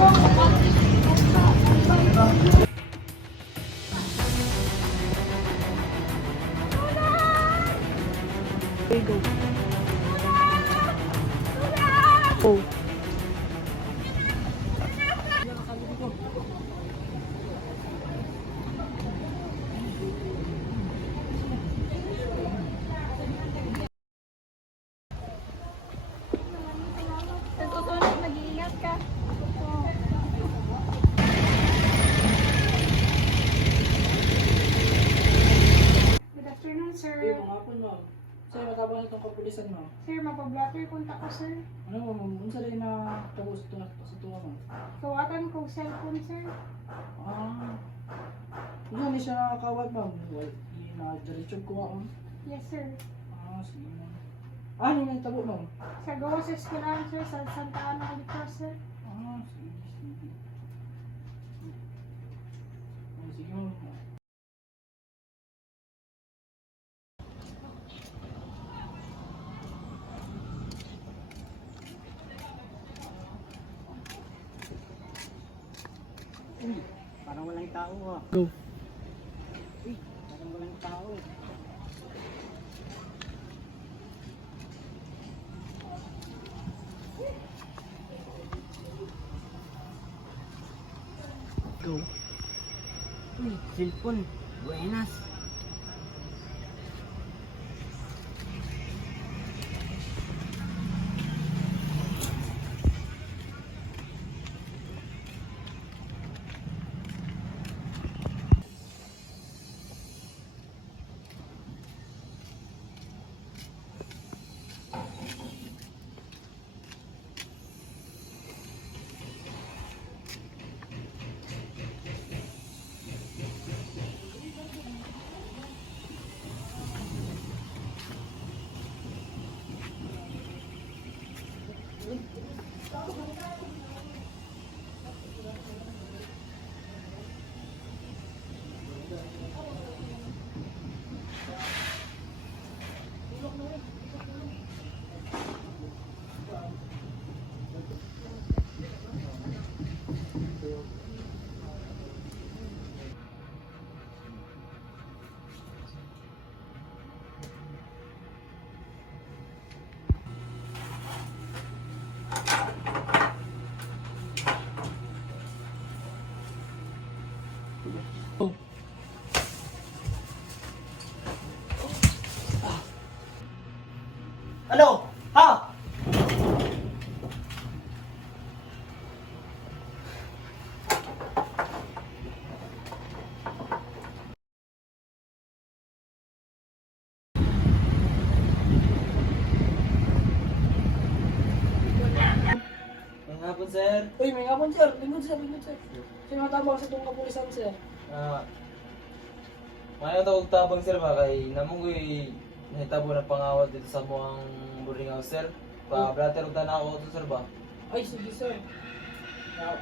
There you go. Oh. Sa susunod, mag-iingat ka. Good afternoon, sir. Mga hapon, ma'am. Sir, matabang itong kapulisan, ma'am. Sir, mapablatter punta ko, sir. Ano, ma'am? Unsa rin na tapos ito sa tuwa, ma'am? Kawatan ko cellphone, sir. Ah. Hindi siya nakakawat, ma'am. Na-diretso ko, ma'am. Yes, sir. Ah, sige, ma'am. Ah, ano yung tabo, ma'am? Sa gawa sa eskwelahan, sir, sa Santa Ana Alicross, sir. Ah, sige, sige. Ah, sige, ma'am. Uy, parang walang tao ah. Go. Uy, parang walang tao. Go. Uy, cellphone. Buenas. Oh. Ano? Ha? May hapon, sir. Uy, may hapon, sir. Lingkod, sir. Lingkod, sir. Sino matabang sa itong kapulisan, sir? May tawag tabang, sir, ba? Kay namunggoy nahitabo ng pangawat dito sa buang boarding house, sir. Pa-blatter ug tanaw ko to, sir, ba? Ay, sige, sir. Ah.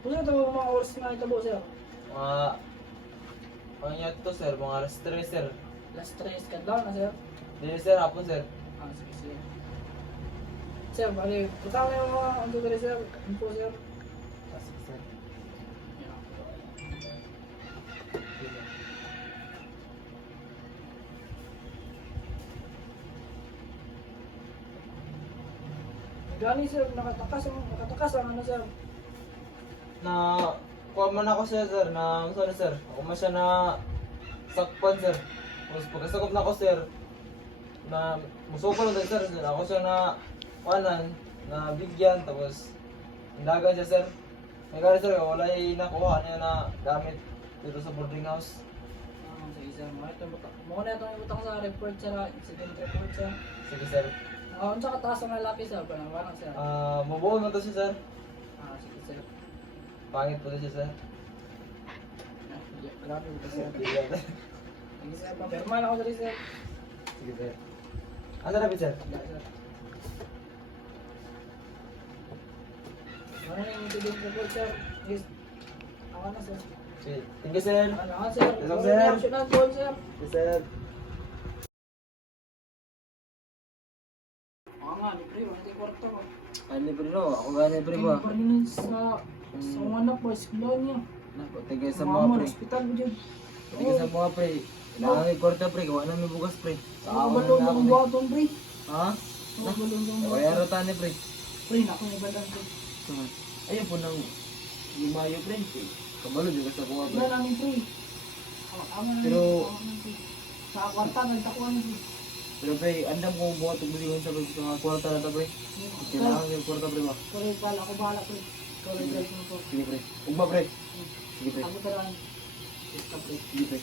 Kung ano ito mga oras na itabo, sir? Mga to, sir. Mga alas 3, sir. Last 3 ka down na, sir. Dili, sir, hapon, sir. Ah, sige, sige. Sir, bali, utang na yung mga ano dito, sir. Info, sir. Sige, sir. Gani, sir, nakatakas ang ano, sir. Na kuha man ako siya, sir, na ano, sir. Ako man siya na sakpan, sir. Tapos pagkasakop na ako, sir, na musupal ulit, sir. Ako siya na wanan, na bigyan, tapos indagan siya, sir. May gani, sir, wala nakuha niya na gamit dito sa boarding house. Ah, sige, sir. Mga na itong utang sa report, sir. Incident report, sir. Sige, sir. Ah, unsa ka taas ang lalaki, sir? Parang, sir. Mabuo mo to siya, sir. Ah, sige, sir. Pangit po to siya, sir. Ah, grabe ito, sir. Sige, sir. Sige, sir. Papirma na ako dali, sir. Sige, sir. Asa na, sir? Wala, sir. Ano na yung incident report, sir? Yes. Ako na, sir. Sige. Thank you, sir. Ano, sir? Yes, sir. Action na, goal, sir. Yes, sir. nga, libre, wala tayo kwarta ko. Ano pre no? Ako ba ni pre ba? Kaya pa rin sa mga anak ba, eskwela niya. Nako, tigay sa Mga mga pre. hospital mo dyan. Tigay sa mga pre. Kailangan may kwarta pre, gawa na may bugas pre. Mga Ako balong na ng ako. buhaton, pre. Ha? Mga balong ng Kaya buhaton. ratan ni pre. Pre, naku may balang, pre. Ayun po nang Limayo pre. Kabalo juga sa kuha pre. Wala namin, pre. Ama na Pero- pre. Sa kwarta, nagtakuan, pre. Pero pre, andam ko buhat og busingon sa mga kwarta na ta pre. Kailangan yung kwarta pre ba? Sorry, pala, ako bahala, pre. Sorry, drive mo po. Sige pre. Ugma pre. Sige pre. Ako talagang. Basta, pre. Sige pre.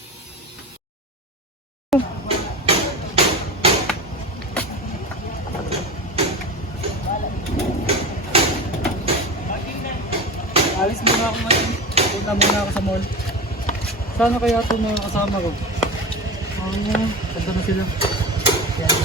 Alis muna ako ngayon. Punta muna ako sa mall. Sana kaya ito mga kasama ko? Ganda na sila. Yan.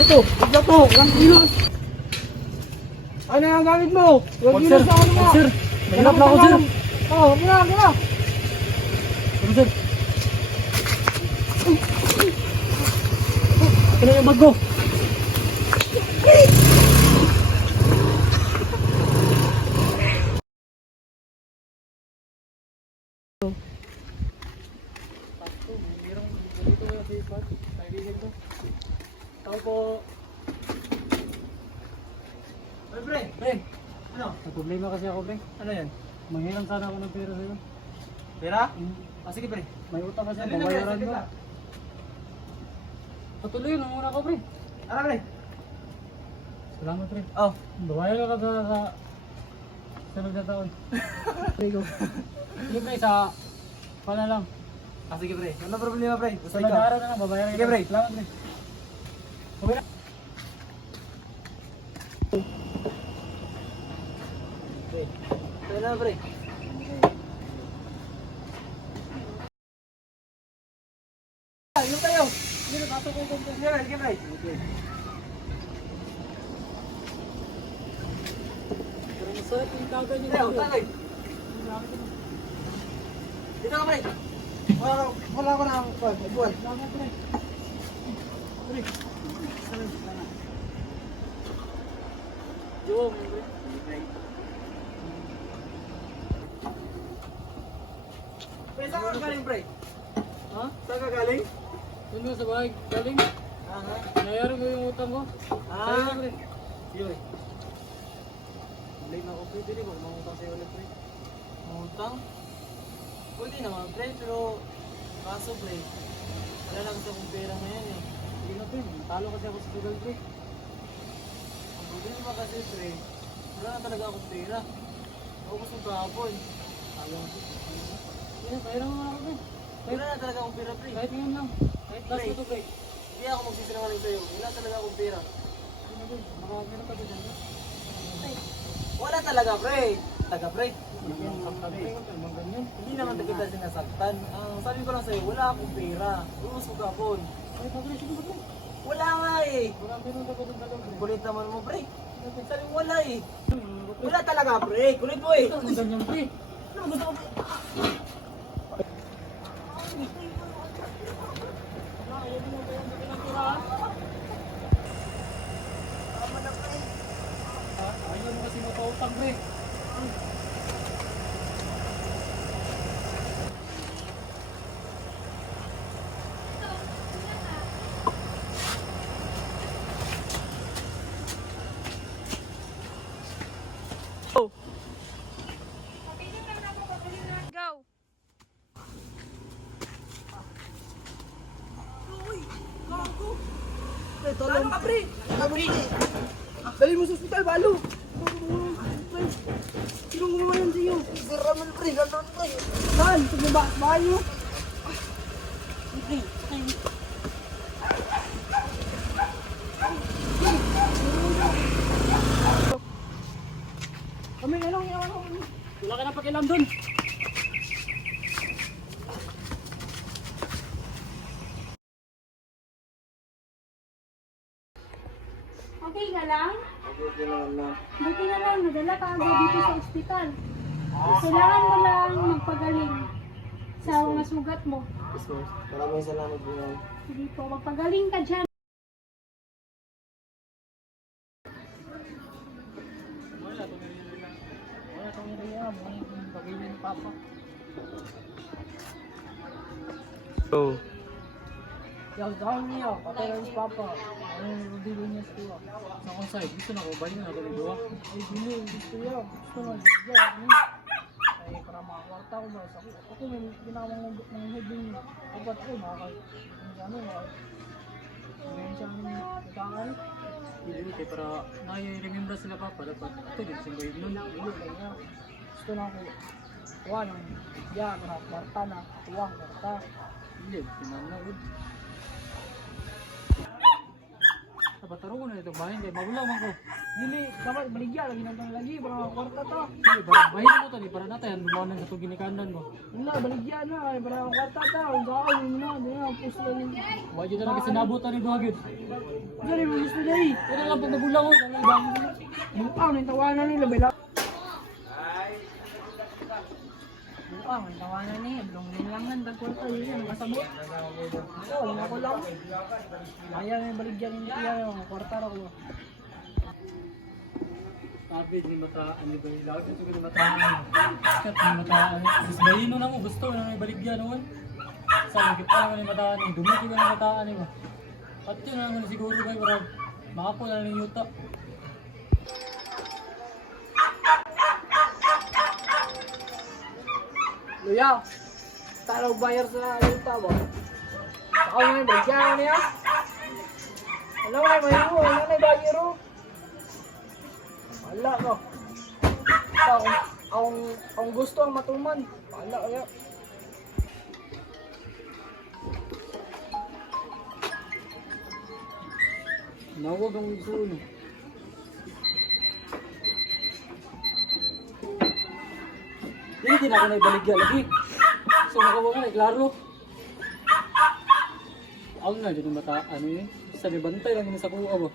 Ito, ito po, 1 kilos. Ano yung gamit mo? 1 kilos sa ano mo? Sir, mahirap na ako sir. Oo, gina. Ano sir? Ito na yung bag ko. Tao po. Ay pre. Pre, Ano? may problema kasi ako pre. Ano yan? Manghiram sana ako ng pera sa'yo. Pera? Ah, sige pre. May utang kasi, Ano na pre? babayaran Sige ko. na. Patuloy yun, ang muna ko pre. Ano pre? Salamat pre. Oh. Babayaran ka sa sunod na taon. Pre ko. Sige pre, sa pala lang. Ah, sige pre. Ano problema pre? Basta Sunod na ikaw. araw na lang, babayaran Sige, kita. pre. Salamat pre. Okay na. Pre. Ano na pre? Ano tayo? Sige, pasok ko kung Sige pre, sige pre. pero masarap yung kagay niyo. Tayo, tagay. Dito ka pre. Wala ko na ang buwan. Salamat pre. Pre. Yo, pre. Pre, saan ka galing pre? Ha? Saan ka galing? Doon nga sa bahay. Galing. Ah, ha? Nayaran ko yung utang ko. Ah. Sa'yo na pre. Sige pre. Late na ako pre, hindi ko mangutang sa'yo ulit pre. Utang? Pwede naman pre, pero kaso pre, wala lang kasi akong pera ngayon eh. Hindi na pre, natalo kasi ako sa tugal pre. Ang problema kasi pre, wala na talaga akong pera. Naubos ng kahapon. Ayaw ko. Hindi na, kaya naman ako pre. Wala na talaga akong pera pre. Kahit ngayon lang. Kahit last ko to pre. Hindi ako magsisinungaling sa'yo. Wala talaga akong pera. Hindi na pre, meron ka ba dyan? Wala talaga pre. Talaga pre. Saktan pre, mga ganyan. Hindi naman kita sinasaktan. Ang sabi ko lang sa'yo, wala akong pera. Ubus ko kapon. Ay, pre, sige ba pre? Wala nga eh. Wala meron ka ba dyan dalawang pre? Kulit naman mo pre. Sabi mo wala eh. Wala talaga pre. Kulit mo eh. Ang ganyan pre. Ano gusto mo pre? Ayaw mo kasi mapautang pre. Go! Tolong ka pre. Dali mo sa ospital balo. Sino gumawa yan sa'yo? Si Ramon pre. Gano'n pre. Saan? Sa bahay mo? Kami na lang yung ano. Wala ka na pakialam dun. Okay ka lang? Okay naman na. Buti na lang lang, nadala ka agad dito sa ospital. Kailangan mo lang magpagaling sa mga sugat mo. Yes, ma'am. Maraming salamat po, ma'am. Sige po, magpagaling ka dyan. Wala itong area. Muna yung pagkain ni Papa. So, Yung down niya, patay lang si Papa. Ano yung dilo niya sa tuwa? Sa kong side, gusto na ko, bahin na ako dito. Ay, dilo, gusto niya. Gusto na, gusto niya. Ay, para makakwarta ko ba? Ako may ginawang ng hubing apat ko, ano, ngayon siya ang nagkakari. Dilo, kaya para nai-remember sila Papa, dapat ito din siya bahin nun. Dilo, kaya niya. Gusto na ako, tuwa ng yan, kwarta na, tuwa, kwarta. Dilo, pinanawid. Pataro ko na ito bahin kay magulang man ko. Dili dapat baligya lagi nang lagi para kwarta to. Dili para bahin mo to di para natin dumanan sa tuginikanan mo. Wala baligya na ay para kwarta ta. Unsa mo na di na pusto ni. Wa jud na kasi nabutan ni duhagid. Dili mo gusto dai. Pero lang pag magulang ko dali bang. Muang ni tawanan ni labay la. Muang ni tawanan ni blong nilangan dag kwarta yun kasabot. Oo, ako lang. Ayaw may baligyan ng tiya yung kwarta ra ko. Sabi ni mataan ni Bay. Lawag ito ko ni mataan. Kat ni mataan. Mas bayino na mo. Gusto na may baligyan noon. Sabi kita naman ni mataan. Dumiti ko na mataan ni mo. At yun naman siguro Bay. Para makapula na ng yuta. Luya! Taraw bayar sa yuta ba? Ako may baligyan niya. Wala may mayro, wala may bayro. Wala ko. Ang gusto ang matuman. Wala kaya. Nawag ang gusto no. Hindi na ako na ibaligya lagi. So nakawa ka na, klaro. Ako na, dyan yung mata, ano yun? Sabi, bantay lang yun sa kuha ba?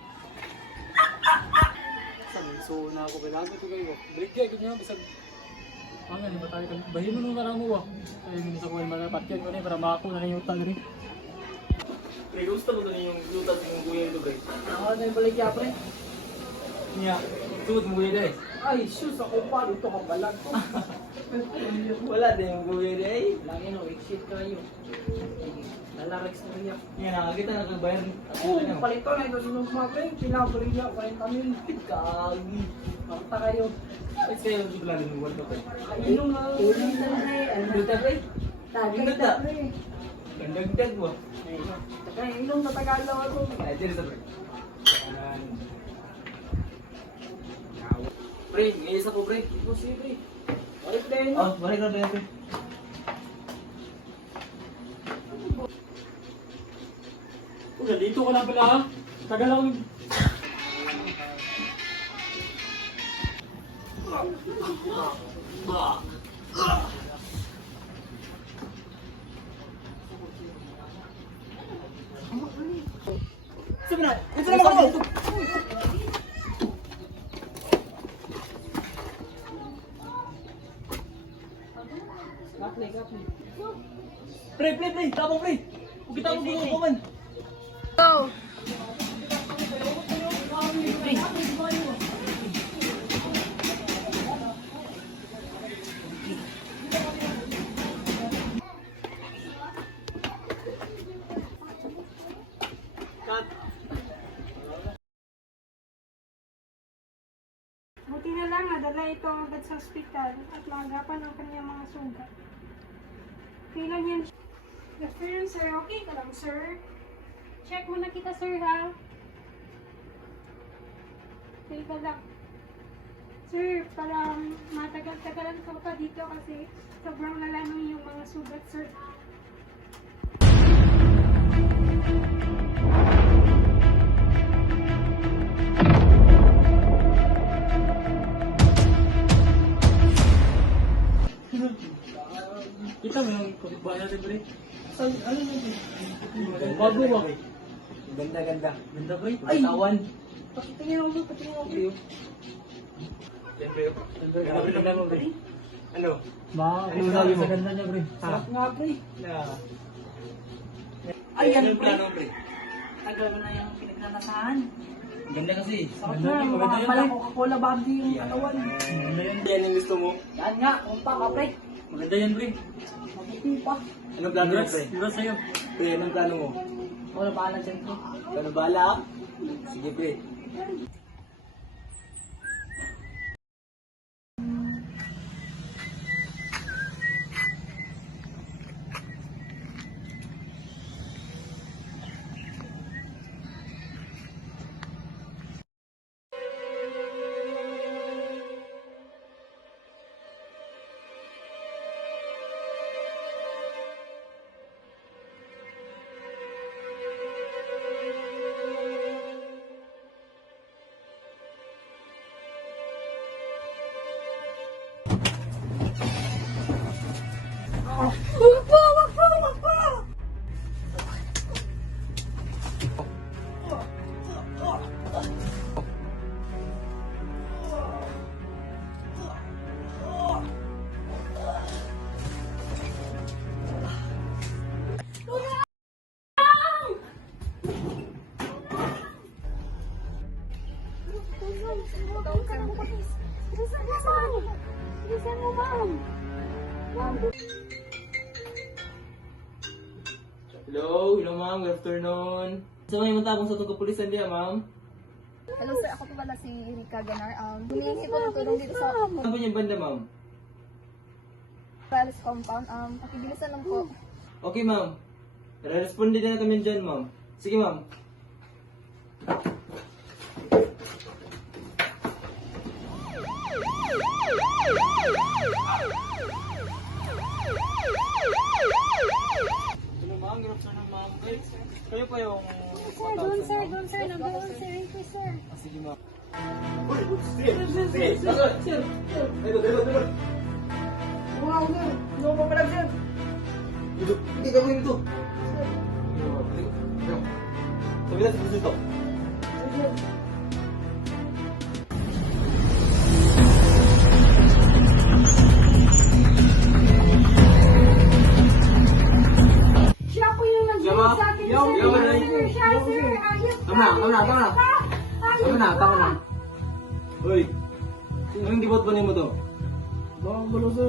Sabi, so na ako, kailangan ito kayo. Baligya, ganyan, bisag. Ang nga, yung mata, bahin mo nung karang mo ba? Kaya yun sa kuha, patyan ko na para makakuha na yung utang rin. pre, gusto mo na yung lutas yung kuya ito, pre? Ako na yung baligya, pre. Niya, tuwad mo kuya dahil. Ay, shoes, ako pa, ito kang balag ko. Wala din yung kuya dahil. Lagi no, exit kayo. Lalarex na rin yan. Yan, nakakita na kagbayan. Oo, palito na ito sinong mga pre, pinabaligya, 40 mil. Kagi. Makta kayo. Ay, kayo yung bigla din yung wato, pre. Inom na. Ulang na pre. Ano Luta, pre? Yung nata. Gandagdag mo. Kaya inom na Tagalog ako. Ay, dyan sa pre. Pre, may isa po, pre. Ito si pre. Balik na yun. Oh, balik na pre. Dito ka lang pala ha. Tagal ako. Sebenarnya, itu nama kamu. Pre, tabang pre. Kita mau bunuh komen. Go! Buti na lang, nadala ito agad sa ospital at maagapan ang kanyang mga sugat. Okay lang yan. Good for you, sir. Okay ka lang, sir. Check muna kita, sir, ha? Okay ka lang. Sir, para matagal-tagalan ka pa dito kasi sobrang lalanong yung mga sugat, sir. Kita mo yung kapitbahay natin, pre. Ano na Bago ba? Ganda. Ganda, pre. Ay, tawan. Patingin ako, patingin ako. Ano? Ba, Ano sabi mo? Sa ganda niya, pre. Sarap nga, pre. Ay, ano yung plano, pre? Tagal na yung pinagnanasahan. Ganda kasi. Sarap na, mga pala Coca-Cola Bambi yung katawan. Ganda yan. Yan yung gusto mo. Yan nga, kumpa ka, pre. Maganda yan, pre. Mabuti pa. Anong plano mo, pre? Congrats sa'yo. Pre, anong plano mo? Wala bahala dyan, pre. Plano bala? Sige, pre. Bilisan mo, ma'am. Hello ma'am, good afternoon. Sa mga matapong sa itong kapulisan diya, ma'am? Hello sir, ako po pala si Rika Ganar. Humingi po ng tulong dito sa Ano po yung banda, ma'am? Palace Compound. Pakibilisan lang po. Okay, ma'am. Re-responde din na kami dyan, ma'am. Sige, ma'am. Hello, ma'am. Good afternoon, ma'am. Kayo pa yung... Sir, doon, sir. Doon, sir. Nandoon si Rico, sir. Sige, ma'am. Sige. Wow, sir. Ano pa pala, sir? Hindi gawin ito. Sabi na sa puso ito. Siya po yung nag-join sa akin, Yaw, sir. yaw, yaw, Sir, siya, sir. Ayos ka. Tama na. Ayos Tama na. ka. Hoy, anong dibot ba mo to? Baka balo, sir.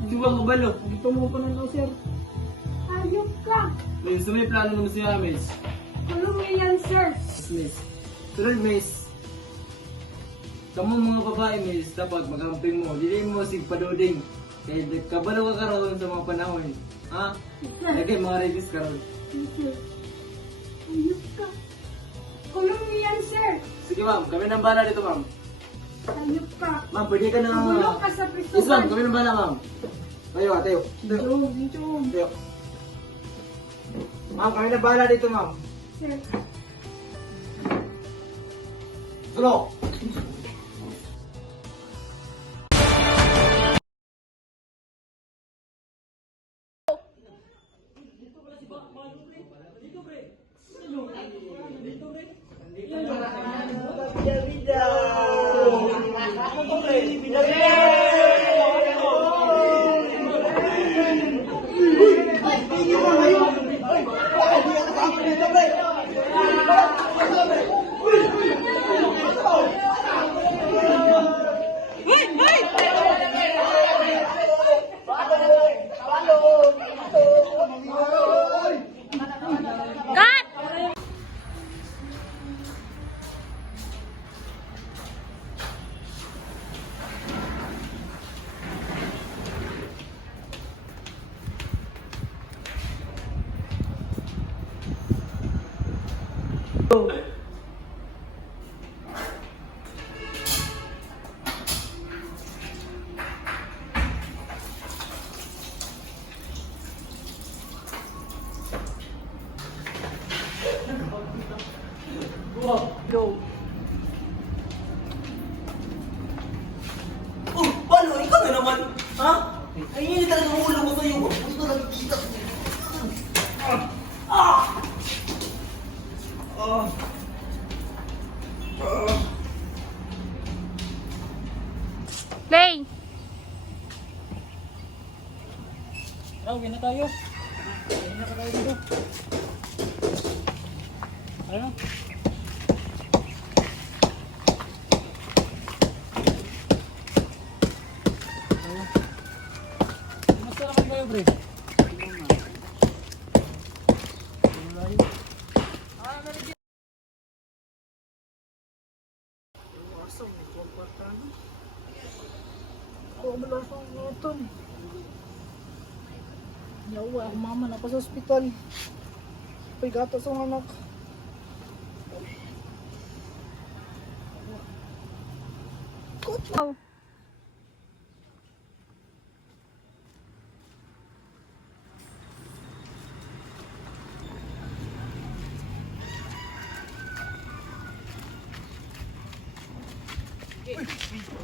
Hindi ba kabalo? Dito mo pa na daw, sir. Ayos ka. Miss, may plano mo na siya, miss. Kulong mo yan, sir. Miss. Sunod, miss. Kamu mga babae, miss, dapat magamping mo. Dili mo sig paduding. Kaya kabalo ka karoon sa mga panahon. Ha? Lagay mga reviews karoon. Ayos ka. Kulong mo yan, sir. Sige, ma'am. Kami nang bala dito, ma'am. Ayos ka. Ma'am, pwede ka na... Gulong ka sa Yes, ma'am. prisuhan. Kami nang bala, ma'am. Tayo. Tayo. Dito. Ma'am, kami nang bala dito, ma'am. Sir. Tulo! Oh, paano? Ikaw na naman! Ha? Ay, hindi talaga ulo ko sa'yo. Hindi ko nakikita. Tara, uwi na tayo. Uwi na tayo dito. Ano? Kumusta naman kayo, pre? Oo, wala akong ngutong. Yawa, ako mama na pa sa ospital. Pay gatas ang anak. Oh.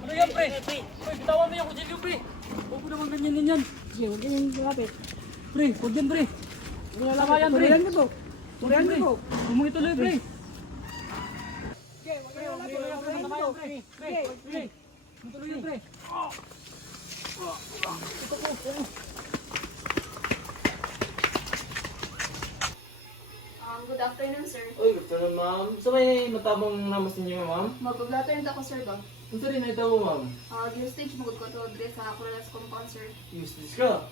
Ano yan, pre? Pre, bitawan mo yung kutsilyo, pre. Huwag mo naman ganyan yan. Sige, huwag ganyan malapit. Pre, huwag yan, pre. Tama yan, pre. Turihan mo to. Turihan mo to. Huwag mo ituloy, pre. Sige, huwag ganyan malapit. Turihan mo to. Pre, pre. Ituloy yan, pre. Good afternoon, sir. Uy, gusto na ma'am. Sa may matabang namas ninyo, ma'am? Mag-blatter na ako, sir, ba? Kung sa rin na ito mo, ma'am? Usage, magod ko to address sa Coronas Compound, sir. Useless ka.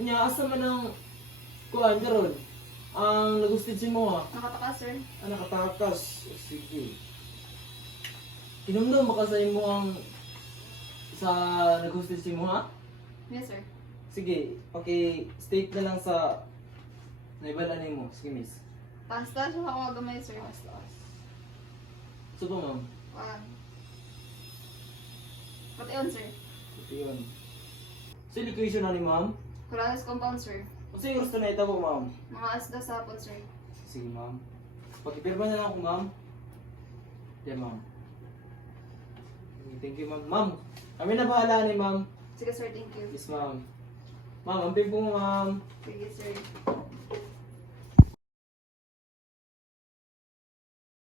Kanya, asa man ang kuhaan ka ron? Ang nag-hostage mo, ha? Nakataka, sir. Nakatakas. O, sige. Kinumdum baka sa imo ang sa nag-hostage mo, ha? Yes, sir. Sige, paki-state na lang sa naibalan mo. Sige, miss. Taas-taas ako magamay, sir. So pa, ma'am? Pati on, sir. Ito yun. Sa location na ni ma'am? Coronas Compound, sir. O sige, gusto na ito po, ma'am. Mga asda sa hapon, sir. Sige, ma'am. Pakipirma na lang ako, ma'am. Yan, ma'am. Thank you, ma'am. Ma'am, kami na bahala ni ma'am. Sige, sir. Thank you. Yes, ma'am. Ma'am, amping po, ma'am. Sige, sir.